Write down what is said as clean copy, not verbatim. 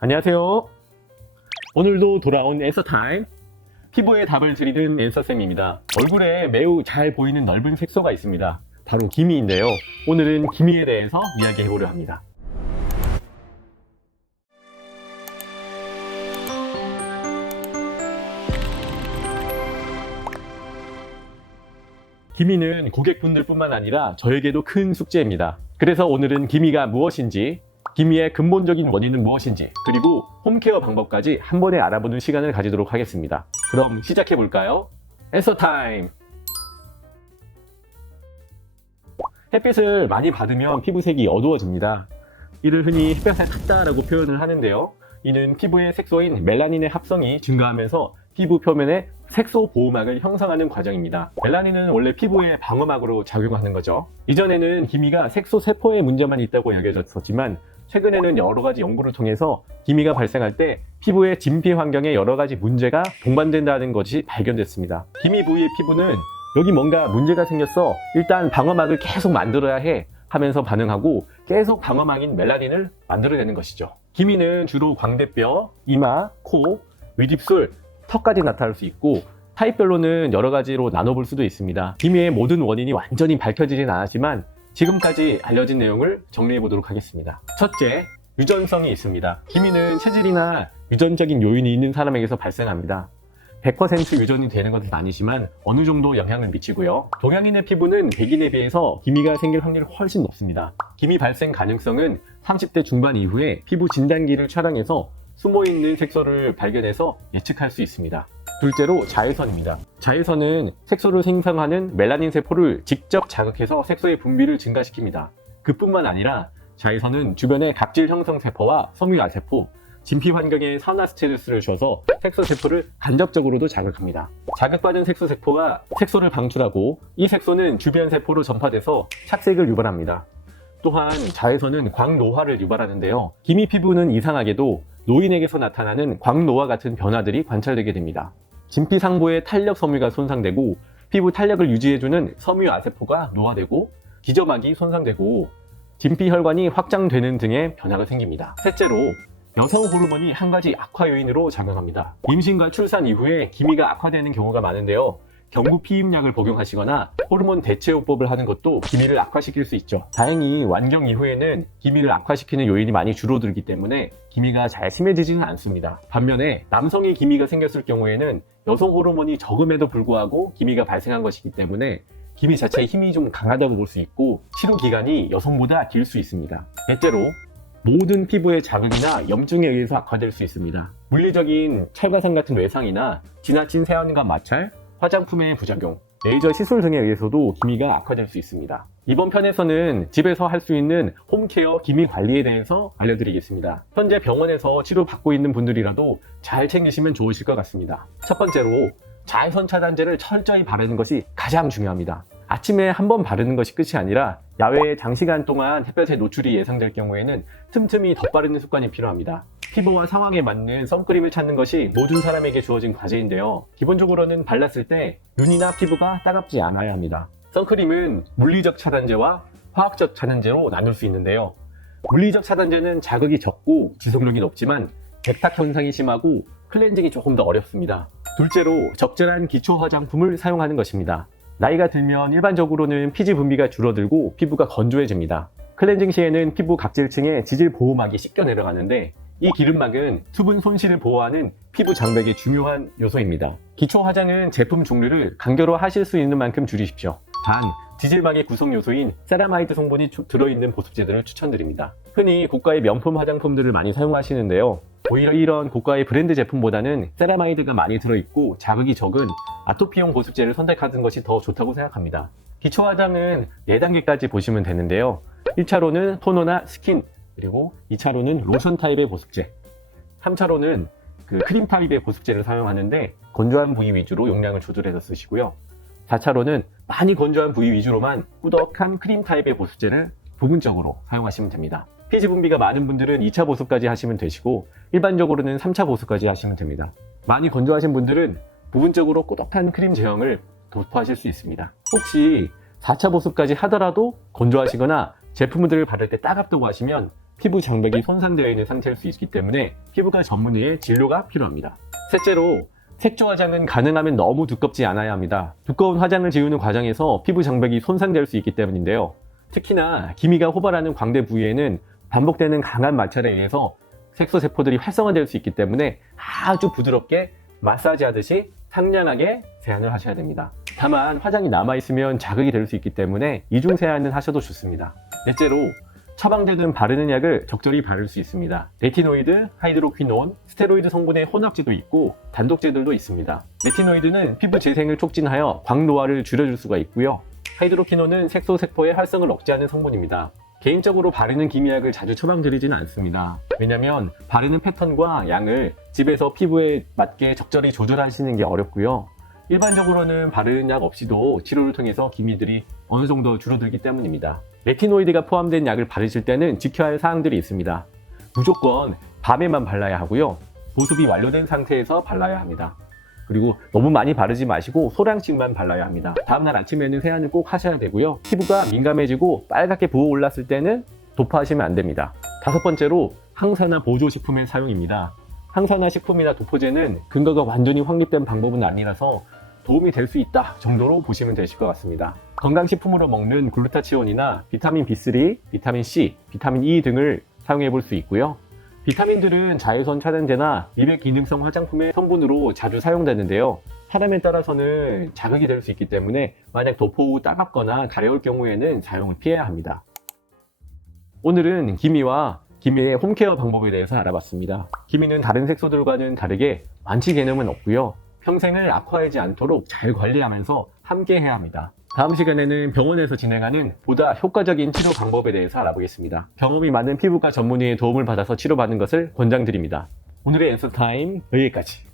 안녕하세요. 오늘도 돌아온 앤서타임. 피부의 답을 드리는 앤서쌤입니다. 얼굴에 매우 잘 보이는 넓은 색소가 있습니다. 바로 기미인데요. 오늘은 기미에 대해서 이야기해보려 합니다. 기미는 고객분들 뿐만 아니라 저에게도 큰 숙제입니다. 그래서 오늘은 기미가 무엇인지, 기미의 근본적인 원인은 무엇인지, 그리고 홈케어 방법까지 한 번에 알아보는 시간을 가지도록 하겠습니다. 그럼 시작해 볼까요? 앤서 타임! 햇빛을 많이 받으면 피부색이 어두워집니다. 이를 흔히 햇볕에 탔다라고 표현을 하는데요. 이는 피부의 색소인 멜라닌의 합성이 증가하면서 피부 표면에 색소 보호막을 형성하는 과정입니다. 멜라닌은 원래 피부의 방어막으로 작용하는 거죠. 이전에는 기미가 색소 세포에 문제만 있다고 여겨졌었지만 최근에는 여러 가지 연구를 통해서 기미가 발생할 때 피부의 진피 환경에 여러 가지 문제가 동반된다는 것이 발견됐습니다. 기미 부위의 피부는 여기 뭔가 문제가 생겼어. 일단 방어막을 계속 만들어야 해 하면서 반응하고 계속 방어막인 멜라닌을 만들어내는 것이죠. 기미는 주로 광대뼈, 이마, 코, 윗입술, 턱까지 나타날 수 있고 타입별로는 여러 가지로 나눠볼 수도 있습니다. 기미의 모든 원인이 완전히 밝혀지진 않았지만 지금까지 알려진 내용을 정리해 보도록 하겠습니다. 첫째, 유전성이 있습니다. 기미는 체질이나 유전적인 요인이 있는 사람에게서 발생합니다. 100% 유전이 되는 것은 아니지만 어느 정도 영향을 미치고요. 동양인의 피부는 백인에 비해서 기미가 생길 확률이 훨씬 높습니다. 기미 발생 가능성은 30대 중반 이후에 피부 진단기를 촬영해서 숨어있는 색소를 발견해서 예측할 수 있습니다. 둘째로 자외선입니다. 자외선은 색소를 생성하는 멜라닌 세포를 직접 자극해서 색소의 분비를 증가시킵니다. 그뿐만 아니라 자외선은 주변의 각질 형성 세포와 섬유아세포, 진피 환경에 산화 스트레스를 줘서 색소 세포를 간접적으로도 자극합니다. 자극받은 색소 세포가 색소를 방출하고 이 색소는 주변 세포로 전파돼서 착색을 유발합니다. 또한 자외선은 광노화를 유발하는데요. 기미 피부는 이상하게도 노인에게서 나타나는 광노화 같은 변화들이 관찰되게 됩니다. 진피 상부의 탄력 섬유가 손상되고 피부 탄력을 유지해주는 섬유아세포가 노화되고 기저막이 손상되고 진피 혈관이 확장되는 등의 변화가 생깁니다. 셋째로 여성 호르몬이 한 가지 악화 요인으로 작용합니다. 임신과 출산 이후에 기미가 악화되는 경우가 많은데요. 경구 피임약을 복용하시거나 호르몬 대체요법을 하는 것도 기미를 악화시킬 수 있죠. 다행히 완경 이후에는 기미를 악화시키는 요인이 많이 줄어들기 때문에 기미가 잘 심해지지는 않습니다. 반면에 남성이 기미가 생겼을 경우에는 여성 호르몬이 적음에도 불구하고 기미가 발생한 것이기 때문에 기미 자체의 힘이 좀 강하다고 볼 수 있고 치료 기간이 여성보다 길 수 있습니다. 넷째로 모든 피부의 자극이나 염증에 의해서 악화될 수 있습니다. 물리적인 찰과상 같은 외상이나 지나친 세안과 마찰, 화장품의 부작용, 레이저 시술 등에 의해서도 기미가 악화될 수 있습니다. 이번 편에서는 집에서 할 수 있는 홈케어 기미 관리에 대해서 알려드리겠습니다. 현재 병원에서 치료받고 있는 분들이라도 잘 챙기시면 좋으실 것 같습니다. 첫 번째로 자외선 차단제를 철저히 바르는 것이 가장 중요합니다. 아침에 한 번 바르는 것이 끝이 아니라 야외에 장시간 동안 햇볕에 노출이 예상될 경우에는 틈틈이 덧바르는 습관이 필요합니다. 피부와 상황에 맞는 선크림을 찾는 것이 모든 사람에게 주어진 과제인데요. 기본적으로는 발랐을 때 눈이나 피부가 따갑지 않아야 합니다. 선크림은 물리적 차단제와 화학적 차단제로 나눌 수 있는데요. 물리적 차단제는 자극이 적고 지속력이 높지만 백탁 현상이 심하고 클렌징이 조금 더 어렵습니다. 둘째로 적절한 기초 화장품을 사용하는 것입니다. 나이가 들면 일반적으로는 피지 분비가 줄어들고 피부가 건조해집니다. 클렌징 시에는 피부 각질층에 지질 보호막이 씻겨 내려가는데 이 기름막은 수분 손실을 보호하는 피부 장벽의 중요한 요소입니다. 기초 화장은 제품 종류를 간결화 하실 수 있는 만큼 줄이십시오. 단, 지질막의 구성 요소인 세라마이드 성분이 들어있는 보습제들을 추천드립니다. 흔히 고가의 명품 화장품들을 많이 사용하시는데요. 오히려 이런 고가의 브랜드 제품보다는 세라마이드가 많이 들어있고 자극이 적은 아토피용 보습제를 선택하는 것이 더 좋다고 생각합니다. 기초 화장은 4단계까지 보시면 되는데요. 1차로는 토너나 스킨, 그리고 2차로는 로션 타입의 보습제, 3차로는 크림 타입의 보습제를 사용하는데 건조한 부위 위주로 용량을 조절해서 쓰시고요. 4차로는 많이 건조한 부위 위주로만 꾸덕한 크림 타입의 보습제를 부분적으로 사용하시면 됩니다. 피지 분비가 많은 분들은 2차 보습까지 하시면 되시고 일반적으로는 3차 보습까지 하시면 됩니다. 많이 건조하신 분들은 부분적으로 꾸덕한 크림 제형을 도포하실 수 있습니다. 혹시 4차 보습까지 하더라도 건조하시거나 제품들을 바를 때 따갑다고 하시면 피부 장벽이 손상되어 있는 상태일 수 있기 때문에 피부과 전문의의 진료가 필요합니다. 셋째로, 색조 화장은 가능하면 너무 두껍지 않아야 합니다. 두꺼운 화장을 지우는 과정에서 피부 장벽이 손상될 수 있기 때문인데요. 특히나 기미가 호발하는 광대 부위에는 반복되는 강한 마찰에 의해서 색소 세포들이 활성화될 수 있기 때문에 아주 부드럽게 마사지 하듯이 상냥하게 세안을 하셔야 됩니다. 다만 화장이 남아있으면 자극이 될 수 있기 때문에 이중 세안은 하셔도 좋습니다. 넷째로, 처방되든 바르는 약을 적절히 바를 수 있습니다. 레티노이드, 하이드로퀴논, 스테로이드 성분의 혼합제도 있고 단독제들도 있습니다. 레티노이드는 피부 재생을 촉진하여 광노화를 줄여줄 수가 있고요. 하이드로퀴논은 색소 세포의 활성을 억제하는 성분입니다. 개인적으로 바르는 기미약을 자주 처방드리지는 않습니다. 왜냐면 바르는 패턴과 양을 집에서 피부에 맞게 적절히 조절하시는 게 어렵고요. 일반적으로는 바르는 약 없이도 치료를 통해서 기미들이 어느 정도 줄어들기 때문입니다. 레티노이드가 포함된 약을 바르실 때는 지켜야 할 사항들이 있습니다. 무조건 밤에만 발라야 하고요. 보습이 완료된 상태에서 발라야 합니다. 그리고 너무 많이 바르지 마시고 소량씩만 발라야 합니다. 다음날 아침에는 세안을 꼭 하셔야 되고요. 피부가 민감해지고 빨갛게 부어올랐을 때는 도포하시면 안 됩니다. 다섯 번째로, 항산화 보조식품의 사용입니다. 항산화 식품이나 도포제는 근거가 완전히 확립된 방법은 아니라서 도움이 될 수 있다 정도로 보시면 되실 것 같습니다. 건강식품으로 먹는 글루타치온이나 비타민 B3, 비타민 C, 비타민 E 등을 사용해 볼 수 있고요. 비타민들은 자외선 차단제나 미백 기능성 화장품의 성분으로 자주 사용되는데요. 사람에 따라서는 자극이 될 수 있기 때문에 만약 도포 후 따갑거나 가려울 경우에는 사용을 피해야 합니다. 오늘은 기미와 기미의 홈케어 방법에 대해서 알아봤습니다. 기미는 다른 색소들과는 다르게 완치 개념은 없고요. 평생을 악화하지 않도록 잘 관리하면서 함께 해야 합니다. 다음 시간에는 병원에서 진행하는 보다 효과적인 치료 방법에 대해서 알아보겠습니다. 경험이 많은 피부과 전문의의 도움을 받아서 치료받는 것을 권장드립니다. 오늘의 앤서 타임 여기까지.